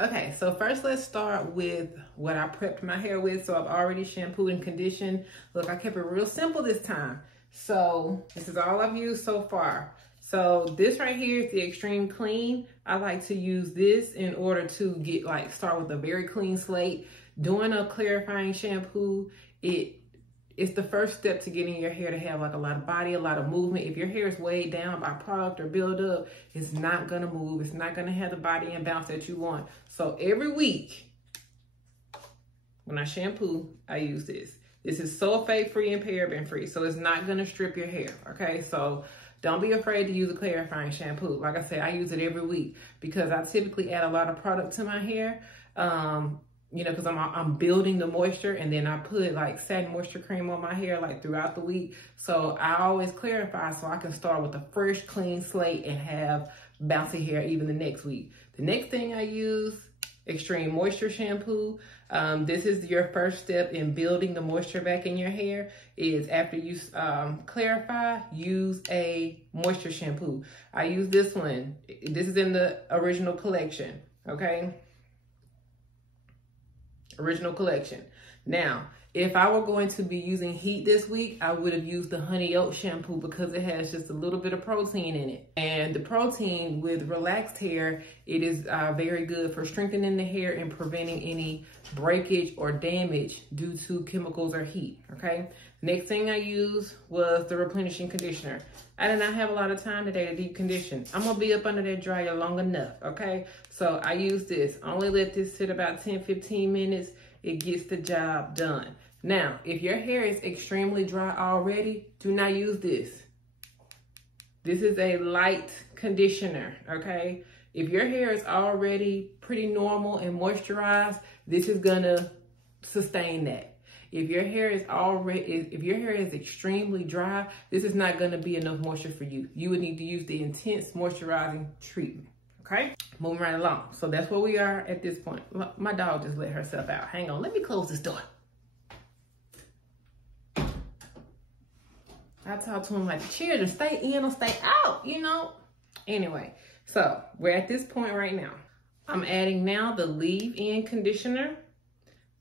Okay, so first let's start with what I prepped my hair with. So I've already shampooed and conditioned. Look, I kept it real simple this time. So this is all I've used so far. So this right here is the Extreme Clean. I like to use this in order to get start with a very clean slate. Doing a clarifying shampoo, it's the first step to getting your hair to have like a lot of body, a lot of movement. If your hair is weighed down by product or buildup, it's not gonna move. It's not gonna have the body and bounce that you want. So every week, when I shampoo, I use this. This is sulfate free and paraben free, so it's not gonna strip your hair, okay? So don't be afraid to use a clarifying shampoo. Like I said, I use it every week because I typically add a lot of product to my hair. You know, because I'm building the moisture, and then I put like satin moisture cream on my hair like throughout the week. So I always clarify so I can start with a fresh, clean slate and have bouncy hair even the next week. The next thing I use, Extreme Moisture Shampoo. This is your first step in building the moisture back in your hair. Is after you clarify, use a moisture shampoo. I use this one. This is in the original collection, okay? Original collection. Now, if I were going to be using heat this week, I would have used the honey oat shampoo because it has just a little bit of protein in it. And the protein with relaxed hair, it is very good for strengthening the hair and preventing any breakage or damage due to chemicals or heat, okay? Next thing I used was the replenishing conditioner. I did not have a lot of time today to deep condition. I'm gonna be up under that dryer long enough, okay? So I use this. Only let this sit about 10-15 minutes. It gets the job done. Now, if your hair is extremely dry already, do not use this. This is a light conditioner, okay? If your hair is already pretty normal and moisturized, this is gonna sustain that. If your hair is extremely dry, this is not gonna be enough moisture for you. You would need to use the intense moisturizing treatment, okay? Moving right along. So that's where we are at this point. My dog just let herself out. Hang on, let me close this door. I talk to him like children, stay in or stay out, you know? Anyway, so we're at this point right now. I'm adding now the leave-in conditioner.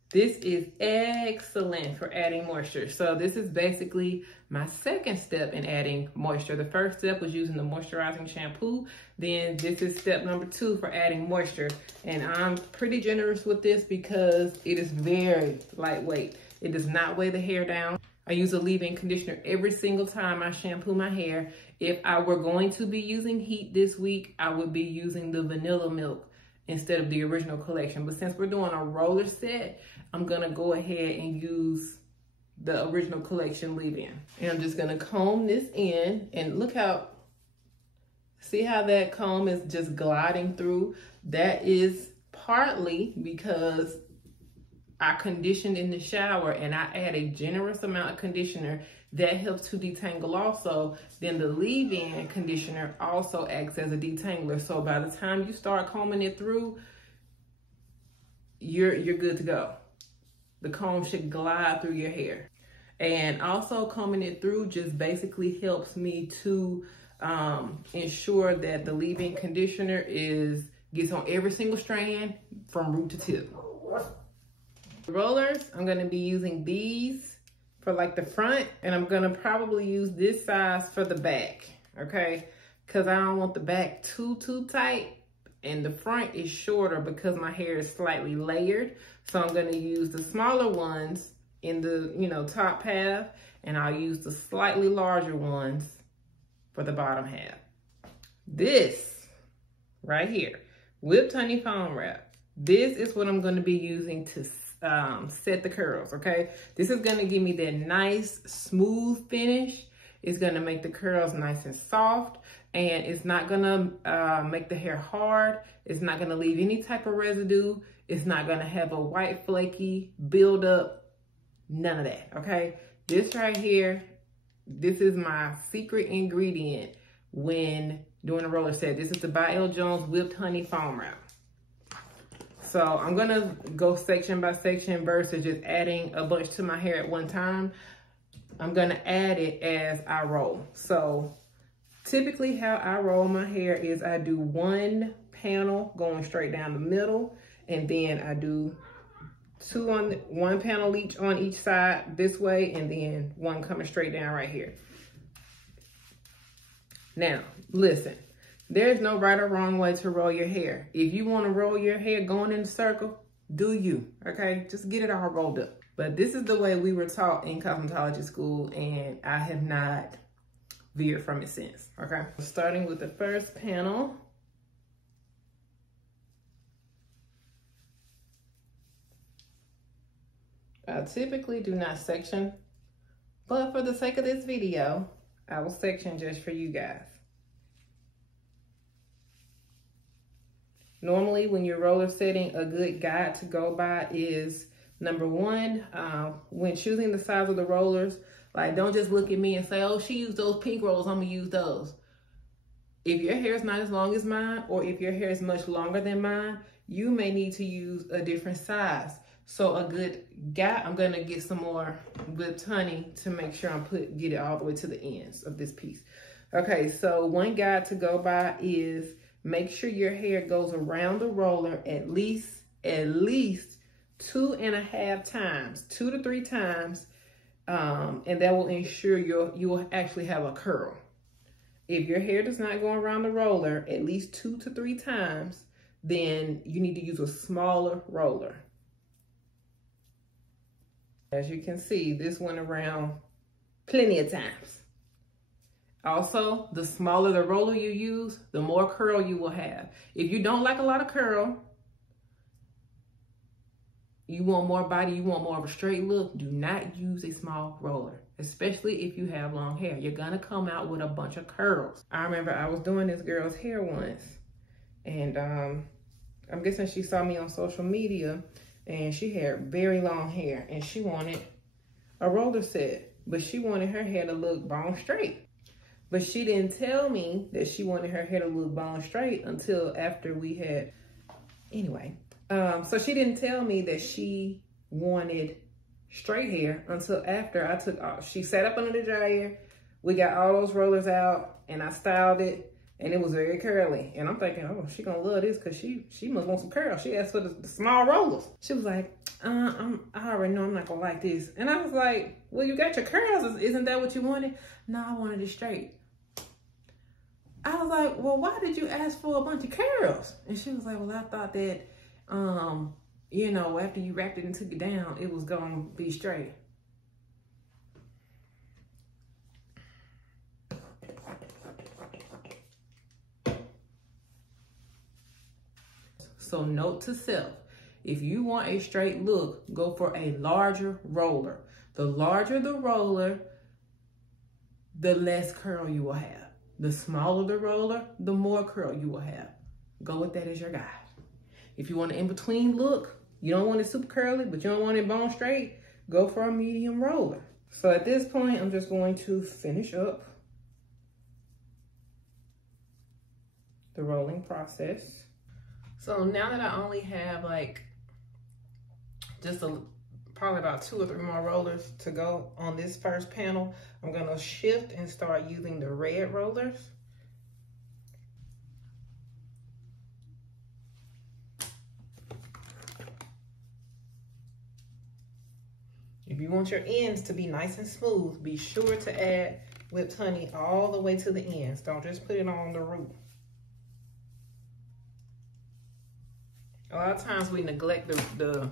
This is excellent for adding moisture. So this is basically my second step in adding moisture. The first step was using the moisturizing shampoo. Then this is step number 2 for adding moisture. And I'm pretty generous with this because it is very lightweight. It does not weigh the hair down. I use a leave-in conditioner every single time I shampoo my hair. If I were going to be using heat this week, I would be using the vanilla milk instead of the original collection. But since we're doing a roller set, I'm gonna go ahead and use the original collection leave-in. And I'm just gonna comb this in, and look how, see how that comb is just gliding through? That is partly because I conditioned in the shower and I add a generous amount of conditioner that helps to detangle also. Then the leave-in conditioner also acts as a detangler. So by the time you start combing it through, you're good to go. The comb should glide through your hair. And also combing it through just basically helps me to ensure that the leave-in conditioner gets on every single strand from root to tip. Rollers, I'm gonna be using these for like the front, and I'm gonna probably use this size for the back, okay? Cause I don't want the back too tight, and the front is shorter because my hair is slightly layered. So I'm gonna use the smaller ones in the, top half, and I'll use the slightly larger ones for the bottom half. This right here, whipped honey foam wrap. This is what I'm gonna be using to set the curls, okay? This is gonna give me that nice, smooth finish. It's gonna make the curls nice and soft, and it's not gonna make the hair hard. It's not gonna leave any type of residue. It's not gonna have a white flaky buildup, none of that, okay? This right here, this is my secret ingredient when doing a roller set. This is the by L. Jones Whipped Honey Foam Wrap. So I'm gonna go section by section versus just adding a bunch to my hair at one time. I'm gonna add it as I roll. So typically how I roll my hair is I do one panel going straight down the middle, And then I do one panel each on each side this way, and then one coming straight down right here. Now, listen, there's no right or wrong way to roll your hair. If you want to roll your hair going in a circle, do you, okay? Just get it all rolled up. But this is the way we were taught in cosmetology school, and I have not veered from it since, okay? Starting with the first panel. I typically do not section, but for the sake of this video, I will section just for you guys. Normally, when you're roller setting, a good guide to go by is number one, when choosing the size of the rollers, like don't just look at me and say, oh, she used those pink rollers, I'm gonna use those. If your hair is not as long as mine, or if your hair is much longer than mine, you may need to use a different size. So a good guide, I'm gonna get some more whipped honey to make sure get it all the way to the ends of this piece. Okay, so one guide to go by is make sure your hair goes around the roller at least 2.5 times, 2 to 3 times, and that will ensure you will actually have a curl. If your hair does not go around the roller at least 2 to 3 times, then you need to use a smaller roller. As you can see, this went around plenty of times. Also, the smaller the roller you use, the more curl you will have. If you don't like a lot of curl, you want more body, you want more of a straight look, do not use a small roller, especially if you have long hair. You're gonna come out with a bunch of curls. I remember I was doing this girl's hair once, and I'm guessing she saw me on social media, and she had very long hair, and she wanted a roller set, but she wanted her hair to look bone straight. But she didn't tell me that she wanted her hair to look bone straight until after we had, anyway. So she didn't tell me that she wanted straight hair until after I took off. She sat up under the dryer, we got all those rollers out, and I styled it, and it was very curly. And I'm thinking, oh, she gonna love this because she must want some curls. She asked for the small rollers. She was like, I already know I'm not gonna like this. And I was like, well, you got your curls. Isn't that what you wanted? No, I wanted it straight. I was like, well, why did you ask for a bunch of curls? And she was like, well, I thought that, you know, after you wrapped it and took it down, it was gonna be straight. So note to self, if you want a straight look, go for a larger roller. The larger the roller, the less curl you will have. The smaller the roller, the more curl you will have. Go with that as your guide. If you want an in-between look, you don't want it super curly, but you don't want it bone straight, go for a medium roller. So at this point, I'm just going to finish up the rolling process. So now that I only have like just probably about 2 or 3 more rollers to go on this first panel, I'm gonna shift and start using the red rollers. If you want your ends to be nice and smooth, be sure to add whipped honey all the way to the ends. Don't just put it on the root. A lot of times we neglect the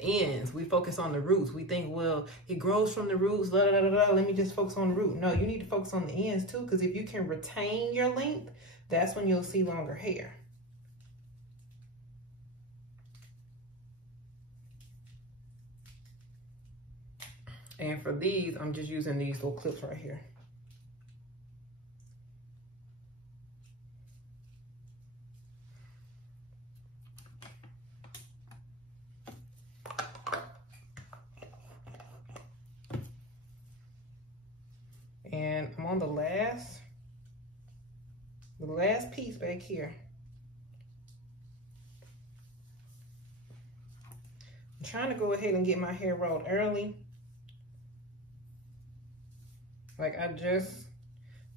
ends. We focus on the roots. We think, well, it grows from the roots, blah, blah, blah, blah. Let me just focus on the root. No, you need to focus on the ends too, because if you can retain your length, that's when you'll see longer hair. And for these, I'm just using these little clips right here. And I'm on the last piece back here. I'm trying to go ahead and get my hair rolled early. Like I just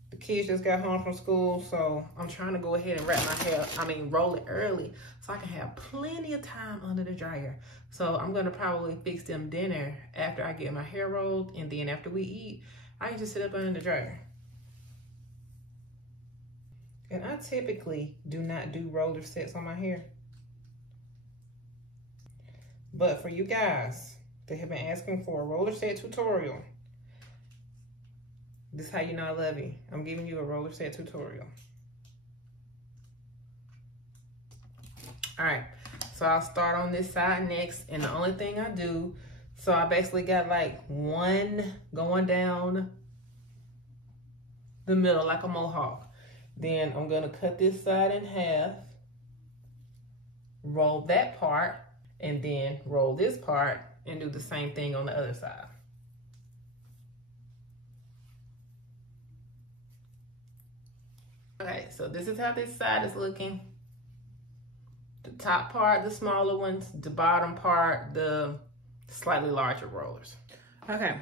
The kids just got home from school, so I'm trying to go ahead and wrap my hair, roll it early so I can have plenty of time under the dryer. So I'm gonna probably fix them dinner after I get my hair rolled, and then after we eat, I can just sit up under the dryer. And I typically do not do roller sets on my hair. But for you guys that have been asking for a roller set tutorial, this is how you know I love you. I'm giving you a roller set tutorial. All right, so I'll start on this side next, and the only thing I do, so I basically got like one going down the middle like a mohawk. Then I'm gonna cut this side in half, roll that part, and then roll this part and do the same thing on the other side. Okay, so this is how this side is looking. The top part, the smaller ones, the bottom part, the slightly larger rollers. Okay,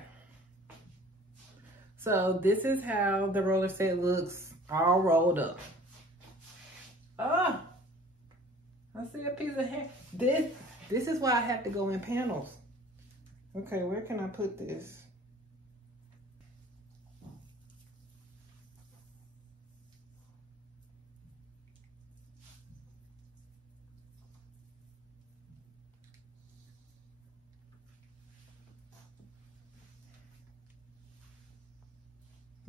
so this is how the roller set looks all rolled up. Oh, I see a piece of hair. This is why I have to go in panels. Okay, where can I put this?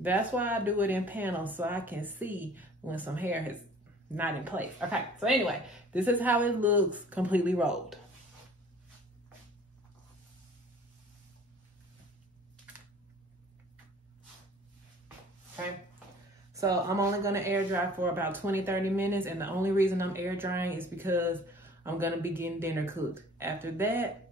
That's why I do it in panels, so I can see when some hair is not in place. Okay, so anyway, this is how it looks completely rolled. Okay, so I'm only gonna air dry for about 20-30 minutes, and the only reason I'm air drying is because I'm gonna be getting dinner cooked. After that,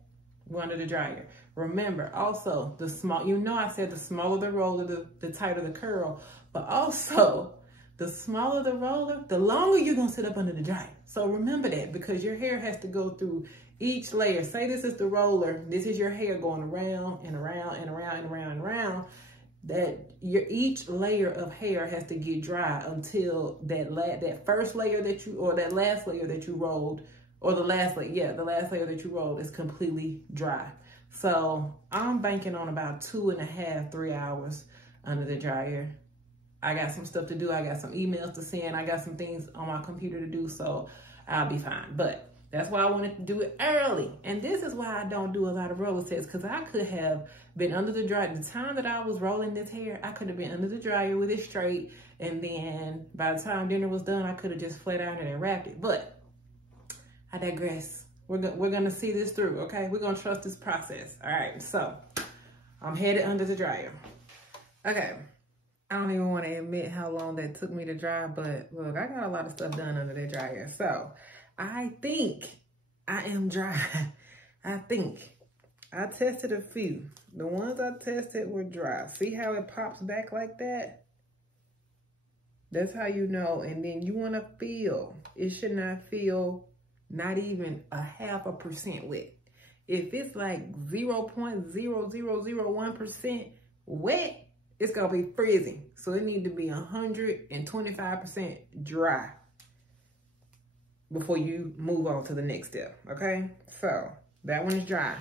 we're under the dryer. Remember, also, the small, you know I said the smaller the roller, the tighter the curl, but also, the smaller the roller, the longer you're gonna sit up under the dryer. So remember that, because your hair has to go through each layer. Say this is the roller, this is your hair going around and around and around and around and around. That each layer of hair has to get dry until that first layer that you, or that last layer that you rolled, or the last layer, yeah, the last layer that you rolled is completely dry. So I'm banking on about 2.5, 3 hours under the dryer. I got some stuff to do. I got some emails to send. I got some things on my computer to do, so I'll be fine. But that's why I wanted to do it early. And this is why I don't do a lot of roller sets, because I could have been under the dryer. The time that I was rolling this hair, I could have been under the dryer with it straight. And then by the time dinner was done, I could have just flat ironed it and wrapped it. But I digress. We're gonna see this through, okay? We're gonna trust this process. All right, so I'm headed under the dryer. Okay, I don't even want to admit how long that took me to dry, but look, I got a lot of stuff done under the dryer. So I think I am dry. I think. I tested a few. The ones I tested were dry. See how it pops back like that? That's how you know. And then you want to feel. It should not feel not even 0.5% wet. If it's like 0.0001% wet, it's gonna be freezing. So it needs to be 125% dry before you move on to the next step, okay? So that one is dry.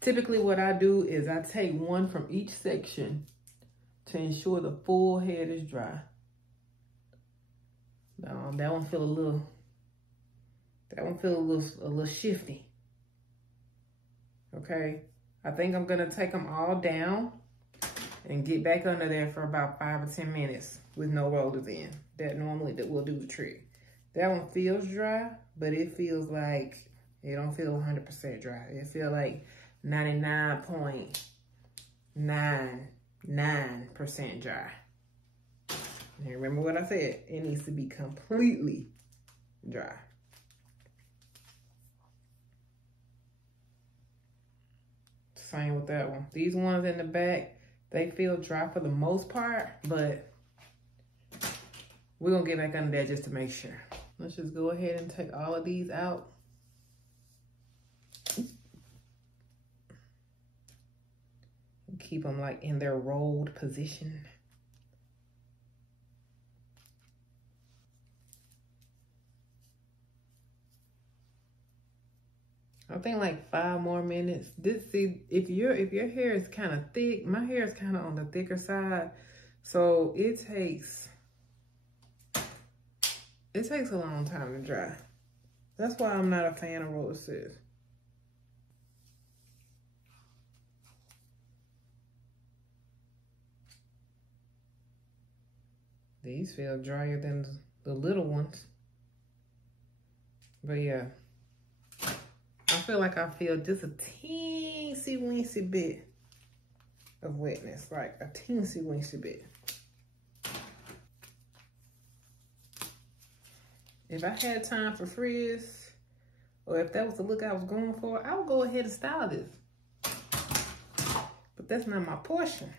Typically what I do is I take one from each section to ensure the full head is dry. That one feel a little shifty. Okay, I think I'm gonna take them all down and get back under there for about 5 or 10 minutes with no rollers in. That will do the trick. That one feels dry, but it feels like, it don't feel 100% dry. It feels like 99.99% dry. And remember what I said, it needs to be completely dry. Same with that one. These ones in the back, they feel dry for the most part, but we're gonna get back under there just to make sure. Let's just go ahead and take all of these out. Keep them like in their rolled position. I think like 5 more minutes. See, if your hair is kind of thick, my hair is kind of on the thicker side, so it takes a long time to dry. That's why I'm not a fan of roller scissors. These feel drier than the little ones. But yeah, I feel like I feel just a teensy weensy bit of wetness, like a teensy weensy bit. If I had time for frizz, or if that was the look I was going for, I would go ahead and style this. But that's not my portion.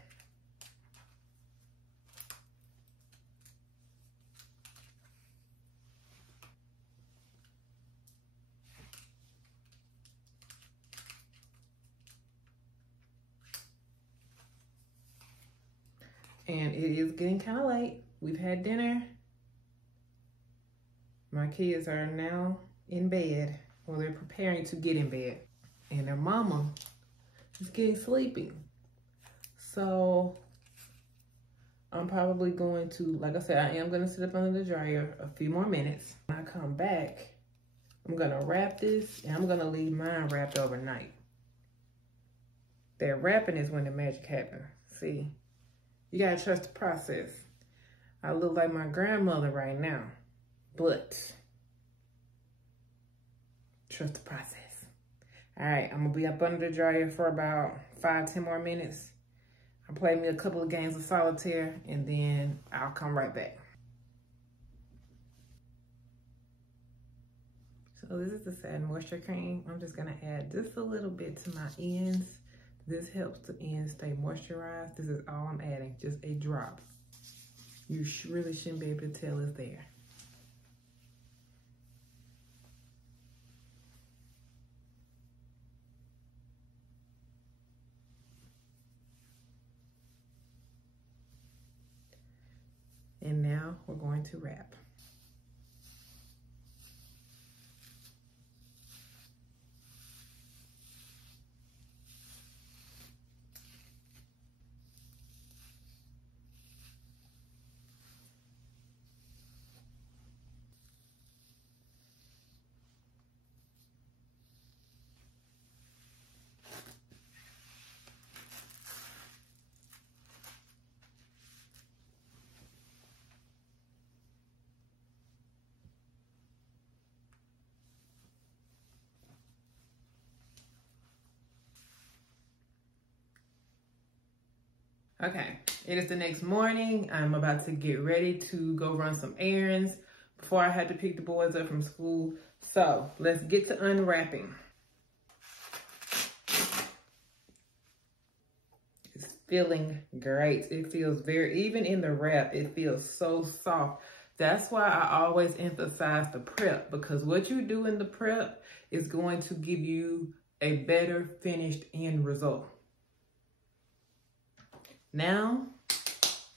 And it is getting kind of late. We've had dinner. My kids are now in bed. Well, they're preparing to get in bed. And their mama is getting sleepy. So I'm probably going to, like I said, I am going to sit up under the dryer a few more minutes. When I come back, I'm going to wrap this, and I'm going to leave mine wrapped overnight. That wrapping is when the magic happens. See? You gotta trust the process. I look like my grandmother right now, but trust the process. All right, I'm gonna be up under the dryer for about 5-10 more minutes. I'll play me a couple of games of solitaire, and then I'll come right back. So this is the Satin Moisture Cream. I'm just gonna add just a little bit to my ends. This helps the ends stay moisturized. This is all I'm adding, just a drop. You really shouldn't be able to tell it's there. And now we're going to wrap. Okay, it is the next morning. I'm about to get ready to go run some errands before I had to pick the boys up from school. So let's get to unwrapping. It's feeling great. It feels even in the wrap, it feels so soft. That's why I always emphasize the prep, because what you do in the prep is going to give you a better finished end result. Now,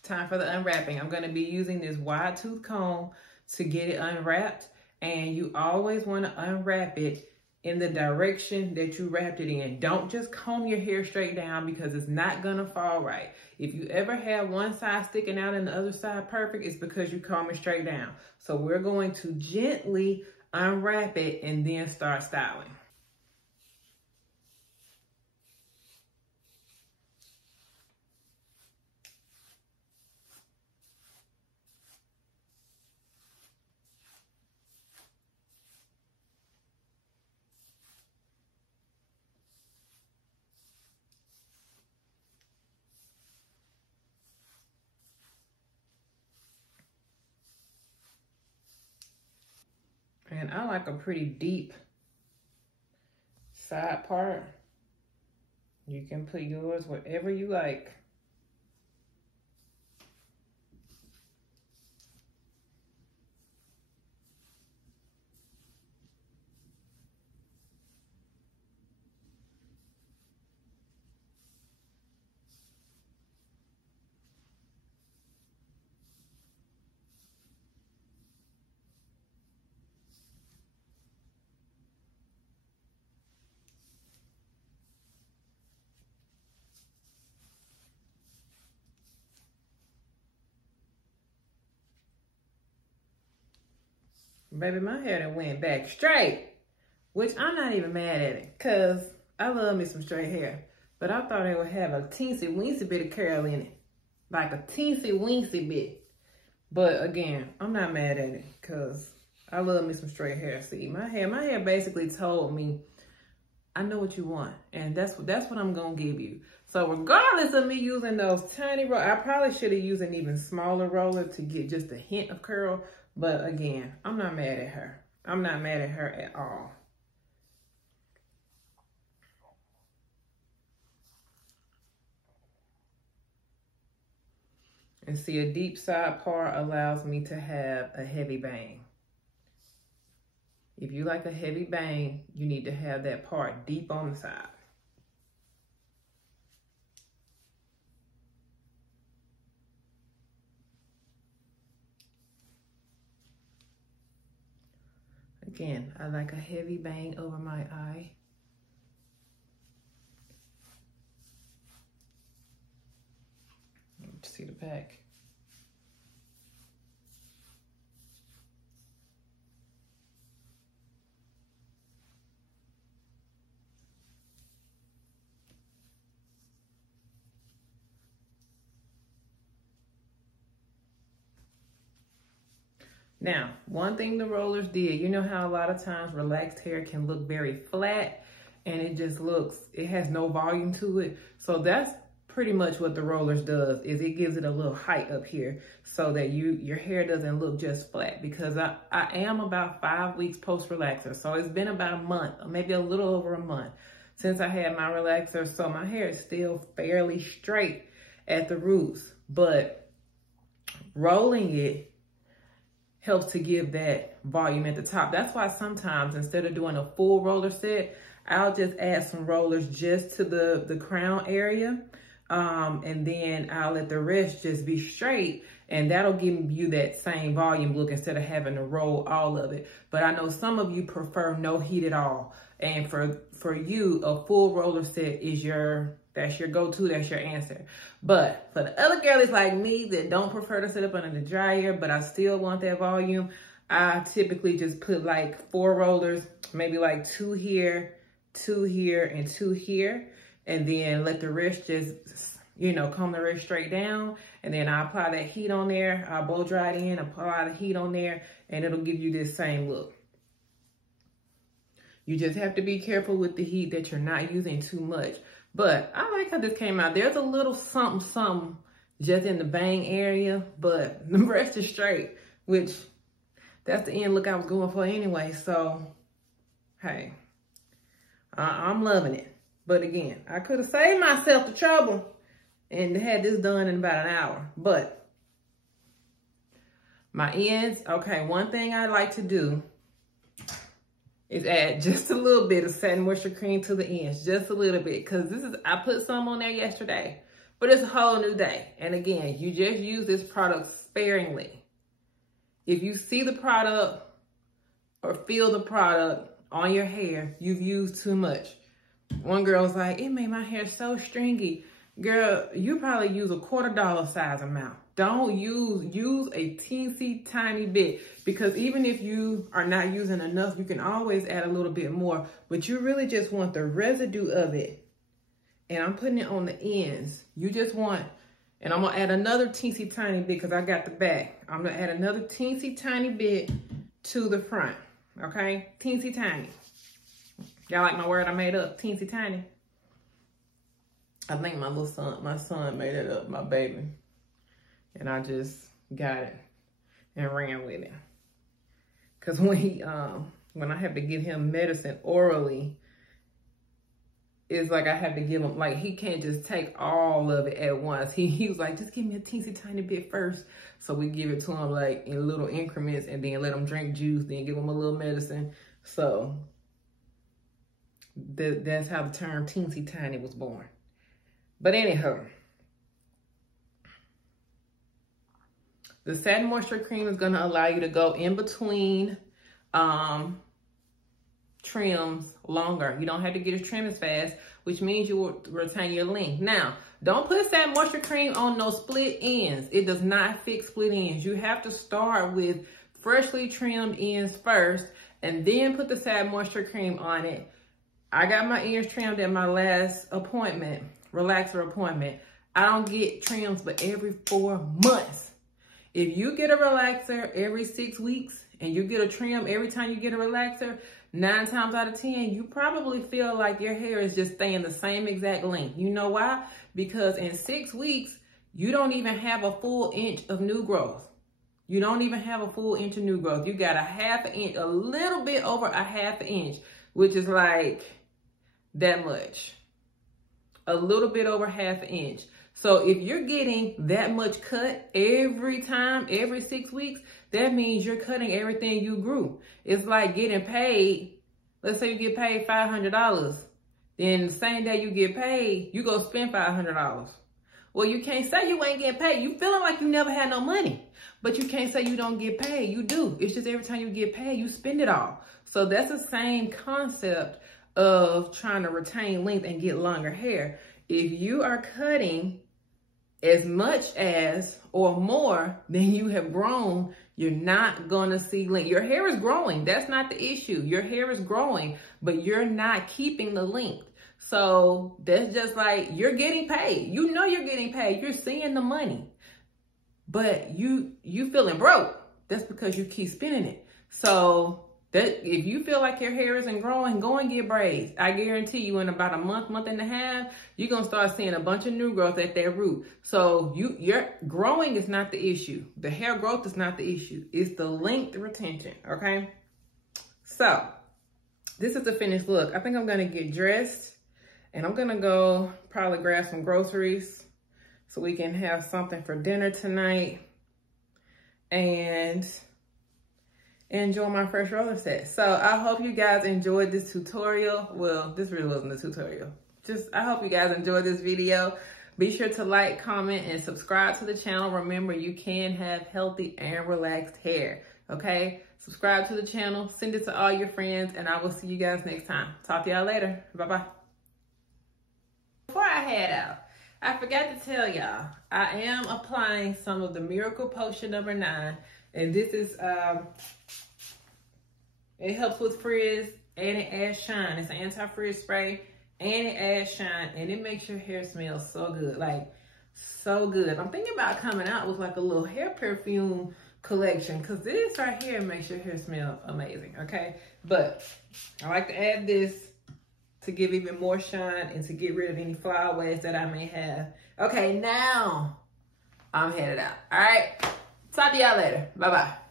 time for the unwrapping. I'm going to be using this wide tooth comb to get it unwrapped. And you always want to unwrap it in the direction that you wrapped it in. Don't just comb your hair straight down, because it's not going to fall right. If you ever have one side sticking out and the other side perfect, it's because you comb it straight down. So we're going to gently unwrap it and then start styling. And I like a pretty deep side part. You can put yours wherever you like. Baby, my hair done went back straight, which I'm not even mad at it because I love me some straight hair. But I thought it would have a teensy-weensy bit of curl in it. Like a teensy-weensy bit. But again, I'm not mad at it because I love me some straight hair. See, my hair basically told me, I know what you want. And that's what I'm going to give you. So regardless of me using those tiny rollers, I probably should have used an even smaller roller to get just a hint of curl. But again, I'm not mad at her. I'm not mad at her at all. And see, a deep side part allows me to have a heavy bang. If you like a heavy bang, you need to have that part deep on the side. Again, I like a heavy bang over my eye. Let's see the back. Now, one thing the rollers did, you know how a lot of times relaxed hair can look very flat and it just looks, it has no volume to it. So that's pretty much what the rollers does, is it gives it a little height up here so that your hair doesn't look just flat, because I am about 5 weeks post relaxer. So it's been about a month, or maybe a little over a month since I had my relaxer. So my hair is still fairly straight at the roots, but rolling it helps to give that volume at the top. That's why sometimes instead of doing a full roller set, I'll just add some rollers just to the crown area. And then I'll let the rest just be straight, and that'll give you that same volume look instead of having to roll all of it. But I know some of you prefer no heat at all. And for you, a full roller set is that's your go-to, that's your answer. But for the other girlies like me that don't prefer to sit up under the dryer, but I still want that volume, I typically just put like 4 rollers, maybe like 2 here, 2 here, and 2 here. And then let the rest just, you know, comb the rest straight down. And then I apply that heat on there. I'll blow dry it in, apply the heat on there, and it'll give you this same look. You just have to be careful with the heat that you're not using too much. But I like how this came out. There's a little something just in the bang area, but the rest is straight, which that's the end look I was going for anyway. So, hey, I'm loving it. But again, I could have saved myself the trouble and had this done in about an hour. But my ends, okay, one thing I like to do is add just a little bit of satin moisture cream to the ends, just a little bit, because I put some on there yesterday, but it's a whole new day. And again, you just use this product sparingly. If you see the product or feel the product on your hair, you've used too much. One girl was like, it made my hair so stringy. Girl, you probably use a $quarter size amount. Don't use a teensy tiny bit, because even if you are not using enough, you can always add a little bit more, but you really just want the residue of it. And I'm putting it on the ends. You just want, and I'm gonna add another teensy tiny bit because I got the back. I'm gonna add another teensy tiny bit to the front, okay? Teensy tiny. Y'all like my word I made up, teensy tiny? I think my son made it up, my baby. And I just got it and ran with it. Cause when I have to give him medicine orally, it's like I have to give him, like he can't just take all of it at once. He was like, just give me a teensy tiny bit first. So we give it to him like in little increments and then let him drink juice, then give him a little medicine. So that's how the term teensy tiny was born. But anyhow, the satin moisture cream is going to allow you to go in between trims longer. You don't have to get a trim as fast, which means you will retain your length. Now, don't put satin moisture cream on no split ends. It does not fix split ends. You have to start with freshly trimmed ends first and then put the Sab Moisture Cream on it. I got my ends trimmed at my last appointment, relaxer appointment. I don't get trims but every 4 months. If you get a relaxer every 6 weeks and you get a trim every time you get a relaxer, 9 times out of 10, you probably feel like your hair is just staying the same exact length. You know why? Because in 6 weeks, you don't even have a full inch of new growth. You don't even have a full inch of new growth. You got a half an inch, a little bit over a half an inch, which is like that much. A little bit over half an inch. So if you're getting that much cut every time, every 6 weeks, that means you're cutting everything you grew. It's like getting paid. Let's say you get paid $500. Then the same day you get paid, you go spend $500. Well, you can't say you ain't getting paid. You feeling like you never had no money. But you can't say you don't get paid. You do. It's just every time you get paid, you spend it all. So that's the same concept of trying to retain length and get longer hair. If you are cutting as much as or more than you have grown, you're not gonna see length. Your hair is growing. That's not the issue. Your hair is growing, but you're not keeping the length. So that's just like, you're getting paid. You know you're getting paid. You're seeing the money. But you feeling broke. That's because you keep spending it. So that if you feel like your hair isn't growing, go and get braids. I guarantee you in about a month and a half, you're going to start seeing a bunch of new growth at that root. So your growing is not the issue. The hair growth is not the issue. It's the length retention, okay? So this is the finished look. I think I'm going to get dressed and I'm going to go probably grab some groceries so we can have something for dinner tonight and enjoy my first roller set. So I hope you guys enjoyed this tutorial. Well, this really wasn't a tutorial. I hope you guys enjoyed this video. Be sure to like, comment, and subscribe to the channel. Remember, you can have healthy and relaxed hair, okay? Subscribe to the channel, send it to all your friends, and I will see you guys next time. Talk to y'all later. Bye-bye. Before I head out, I forgot to tell y'all, I am applying some of the Miracle Potion number 9, and this is, it helps with frizz and it adds shine. It's an anti-frizz spray and it adds shine and it makes your hair smell so good, like so good. I'm thinking about coming out with like a little hair perfume collection because this right here makes your hair smell amazing, okay? But I like to add this to give even more shine and to get rid of any flyaways that I may have. Okay, now I'm headed out. All right, talk to y'all later. Bye-bye.